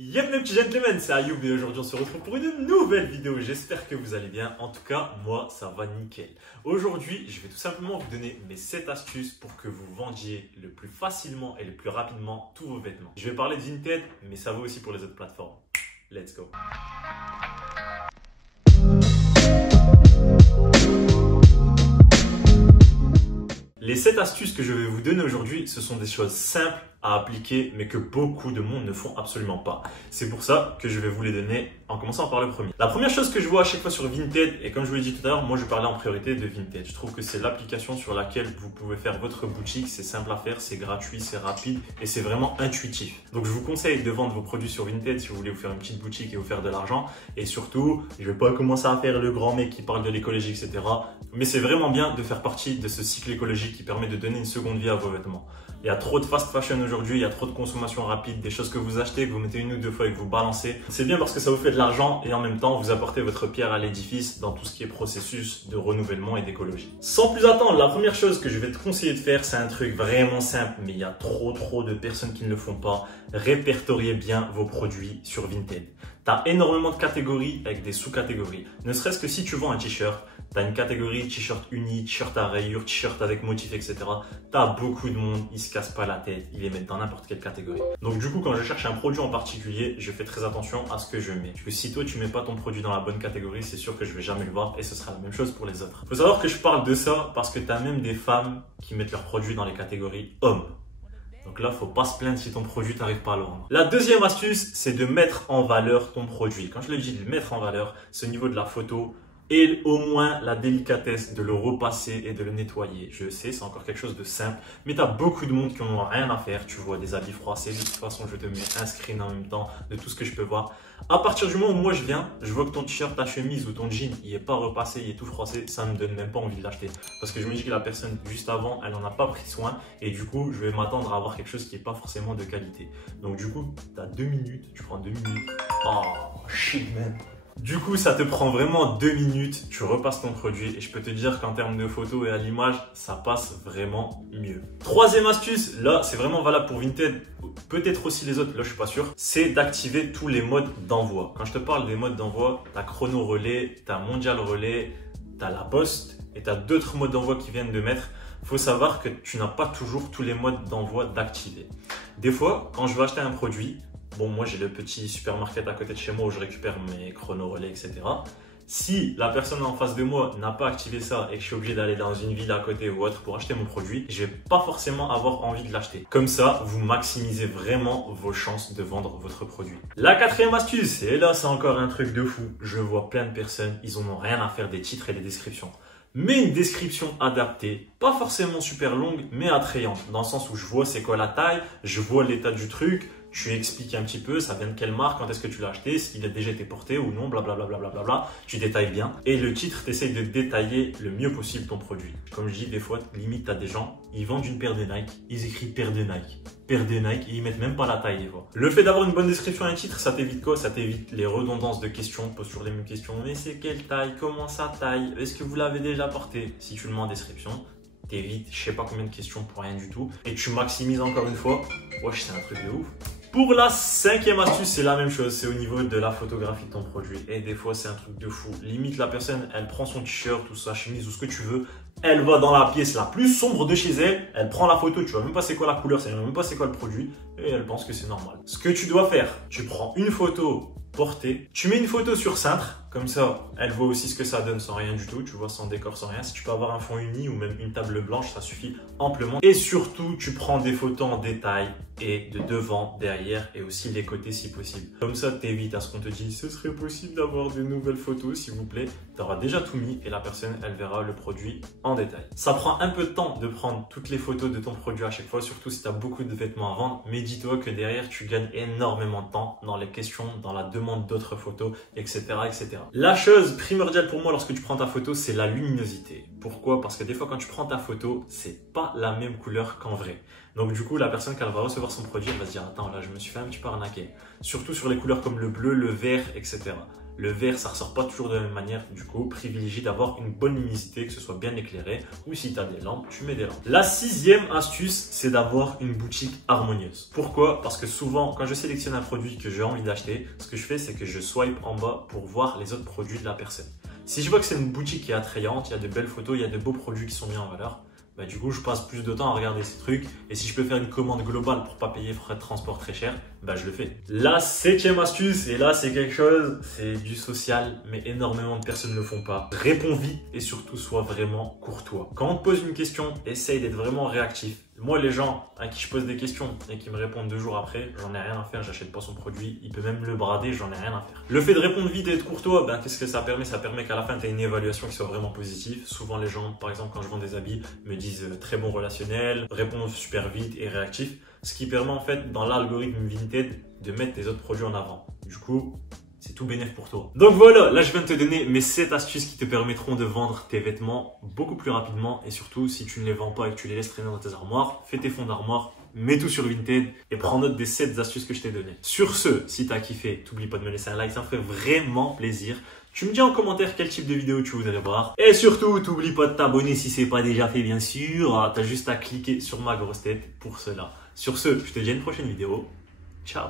Yep mes petits gentlemen, c'est Ayoub et aujourd'hui on se retrouve pour une nouvelle vidéo. J'espère que vous allez bien. En tout cas, moi ça va nickel. Aujourd'hui, je vais tout simplement vous donner mes 7 astuces pour que vous vendiez le plus facilement et le plus rapidement tous vos vêtements. Je vais parler de Vinted, mais ça vaut aussi pour les autres plateformes. Let's go. Les 7 astuces que je vais vous donner aujourd'hui, ce sont des choses simples à appliquer, mais que beaucoup de monde ne font absolument pas. C'est pour ça que je vais vous les donner en commençant par le premier. La première chose que je vois à chaque fois sur Vinted, et comme je vous l'ai dit tout à l'heure, moi je parlais en priorité de Vinted. Je trouve que c'est l'application sur laquelle vous pouvez faire votre boutique. C'est simple à faire, c'est gratuit, c'est rapide et c'est vraiment intuitif. Donc je vous conseille de vendre vos produits sur Vinted si vous voulez vous faire une petite boutique et vous faire de l'argent. Et surtout, je vais pas commencer à faire le grand mec qui parle de l'écologie, etc. Mais c'est vraiment bien de faire partie de ce cycle écologique qui permet de donner une seconde vie à vos vêtements. Il y a trop de fast fashion aujourd'hui, il y a trop de consommation rapide, des choses que vous achetez, que vous mettez une ou deux fois et que vous balancez. C'est bien parce que ça vous fait de l'argent et en même temps vous apportez votre pierre à l'édifice dans tout ce qui est processus de renouvellement et d'écologie. Sans plus attendre, la première chose que je vais te conseiller de faire, c'est un truc vraiment simple, mais il y a trop de personnes qui ne le font pas. Répertoriez bien vos produits sur Vinted. Tu as énormément de catégories avec des sous-catégories. Ne serait-ce que si tu vends un t-shirt, tu as une catégorie t-shirt uni, t-shirt à rayures, t-shirt avec motif, etc. Tu as beaucoup de monde, ils se cassent pas la tête, ils les mettent dans n'importe quelle catégorie. Donc du coup, quand je cherche un produit en particulier, je fais très attention à ce que je mets. Parce que si toi, tu mets pas ton produit dans la bonne catégorie, c'est sûr que je vais jamais le voir et ce sera la même chose pour les autres. Faut savoir que je parle de ça parce que tu as même des femmes qui mettent leurs produits dans les catégories hommes. Donc là, faut pas se plaindre si ton produit t'arrive pas à le vendre. La deuxième astuce, c'est de mettre en valeur ton produit. Quand je le dis de le mettre en valeur, c'est au niveau de la photo et au moins la délicatesse de le repasser et de le nettoyer. Je sais, c'est encore quelque chose de simple, mais tu as beaucoup de monde qui n'en ont rien à faire. Tu vois des habits froissés, de toute façon, je te mets un screen en même temps de tout ce que je peux voir. À partir du moment où moi je viens, je vois que ton t-shirt, ta chemise ou ton jean, il est pas repassé, il est tout froissé, ça me donne même pas envie de l'acheter. Parce que je me dis que la personne juste avant, elle en a pas pris soin et du coup, je vais m'attendre à avoir quelque chose qui est pas forcément de qualité. Donc du coup, tu as 2 minutes, tu prends 2 minutes. Oh, shit man. Du coup, ça te prend vraiment 2 minutes, tu repasses ton produit et je peux te dire qu'en termes de photos et à l'image, ça passe vraiment mieux. Troisième astuce, là c'est vraiment valable pour Vinted, peut-être aussi les autres, là je suis pas sûr, c'est d'activer tous les modes d'envoi. Quand je te parle des modes d'envoi, tu as chrono relais, tu as mondial relais, tu as la poste et tu as d'autres modes d'envoi qui viennent de mettre. Il faut savoir que tu n'as pas toujours tous les modes d'envoi d'activer. Des fois, quand je veux acheter un produit, bon, moi, j'ai le petit supermarket à côté de chez moi où je récupère mes chrono relais, etc. Si la personne en face de moi n'a pas activé ça et que je suis obligé d'aller dans une ville à côté ou autre pour acheter mon produit, je vais pas forcément avoir envie de l'acheter. Comme ça, vous maximisez vraiment vos chances de vendre votre produit. La quatrième astuce, et là, c'est encore un truc de fou. Je vois plein de personnes, ils en ont rien à faire des titres et des descriptions. Mais une description adaptée, pas forcément super longue, mais attrayante, dans le sens où je vois c'est quoi la taille, je vois l'état du truc, tu expliques un petit peu, ça vient de quelle marque, quand est-ce que tu l'as acheté, s'il a déjà été porté ou non, blablabla, tu détailles bien. Et le titre, tu essayes de détailler le mieux possible ton produit. Comme je dis, des fois, limite, tu as des gens, ils vendent une paire de Nike, ils écrivent paire de Nike, et ils mettent même pas la taille des fois. Le fait d'avoir une bonne description et un titre, ça t'évite quoi? Ça t'évite les redondances de questions, pose toujours les mêmes questions. Mais c'est quelle taille? Comment ça taille? Est-ce que vous l'avez déjà porté? Si tu le mets en description, t'évites je sais pas combien de questions pour rien du tout. Et tu maximises encore une fois. Wesh, c'est un truc de ouf. Pour la cinquième astuce, c'est la même chose, c'est au niveau de la photographie de ton produit. Et des fois, c'est un truc de fou. Limite, la personne, elle prend son t-shirt ou sa chemise ou ce que tu veux, elle va dans la pièce la plus sombre de chez elle, elle prend la photo, tu vois même pas c'est quoi la couleur, tu sais même pas c'est quoi le produit, et elle pense que c'est normal. Ce que tu dois faire, tu prends une photo portée, tu mets une photo sur cintre, comme ça, elle voit aussi ce que ça donne sans rien du tout, tu vois, sans décor, sans rien. Si tu peux avoir un fond uni ou même une table blanche, ça suffit amplement. Et surtout, tu prends des photos en détail et de devant, derrière et aussi les côtés si possible. Comme ça, t'évites à ce qu'on te dise, ce serait possible d'avoir de nouvelles photos, s'il vous plaît. Tu auras déjà tout mis et la personne, elle verra le produit en détail. Ça prend un peu de temps de prendre toutes les photos de ton produit à chaque fois, surtout si tu as beaucoup de vêtements à vendre. Mais dis-toi que derrière, tu gagnes énormément de temps dans les questions, dans la demande d'autres photos, etc., etc. La chose primordiale pour moi lorsque tu prends ta photo, c'est la luminosité. Pourquoi? Parce que des fois, quand tu prends ta photo, c'est pas la même couleur qu'en vrai. Donc du coup, la personne quand elle va recevoir son produit, elle va se dire attends là je me suis fait un petit peu arnaquer. Surtout sur les couleurs comme le bleu, le vert, etc. Le vert, ça ressort pas toujours de la même manière. Du coup, privilégie d'avoir une bonne luminosité, que ce soit bien éclairé. Ou si tu as des lampes, tu mets des lampes. La 6e astuce, c'est d'avoir une boutique harmonieuse. Pourquoi? Parce que souvent, quand je sélectionne un produit que j'ai envie d'acheter, ce que je fais, c'est que je swipe en bas pour voir les autres produits de la personne. Si je vois que c'est une boutique qui est attrayante, il y a de belles photos, il y a de beaux produits qui sont mis en valeur, bah, du coup, je passe plus de temps à regarder ces trucs. Et si je peux faire une commande globale pour pas payer frais de transport très cher, bah, je le fais. La 7e astuce, et là, c'est quelque chose, c'est du social, mais énormément de personnes ne le font pas. Réponds vite et surtout, sois vraiment courtois. Quand on te pose une question, essaye d'être vraiment réactif. Moi, les gens à qui je pose des questions et qui me répondent 2 jours après, j'en ai rien à faire, j'achète pas son produit, il peut même le brader, j'en ai rien à faire. Le fait de répondre vite et d'être courtois, ben, qu'est-ce que ça permet? Ça permet qu'à la fin, tu aies une évaluation qui soit vraiment positive. Souvent, les gens, par exemple, quand je vends des habits, me disent très bon relationnel, répondent super vite et réactif, ce qui permet en fait, dans l'algorithme Vinted, de mettre tes autres produits en avant. Du coup, c'est tout bénéf pour toi. Donc voilà, là je viens de te donner mes 7 astuces qui te permettront de vendre tes vêtements beaucoup plus rapidement. Et surtout, si tu ne les vends pas et que tu les laisses traîner dans tes armoires, fais tes fonds d'armoire, mets tout sur Vinted et prends note des 7 astuces que je t'ai données. Sur ce, si tu as kiffé, t'oublie pas de me laisser un like, ça me ferait vraiment plaisir. Tu me dis en commentaire quel type de vidéo tu voudrais voir. Et surtout, t'oublie pas de t'abonner si c'est pas déjà fait, bien sûr. T'as juste à cliquer sur ma grosse tête pour cela. Sur ce, je te dis à une prochaine vidéo. Ciao.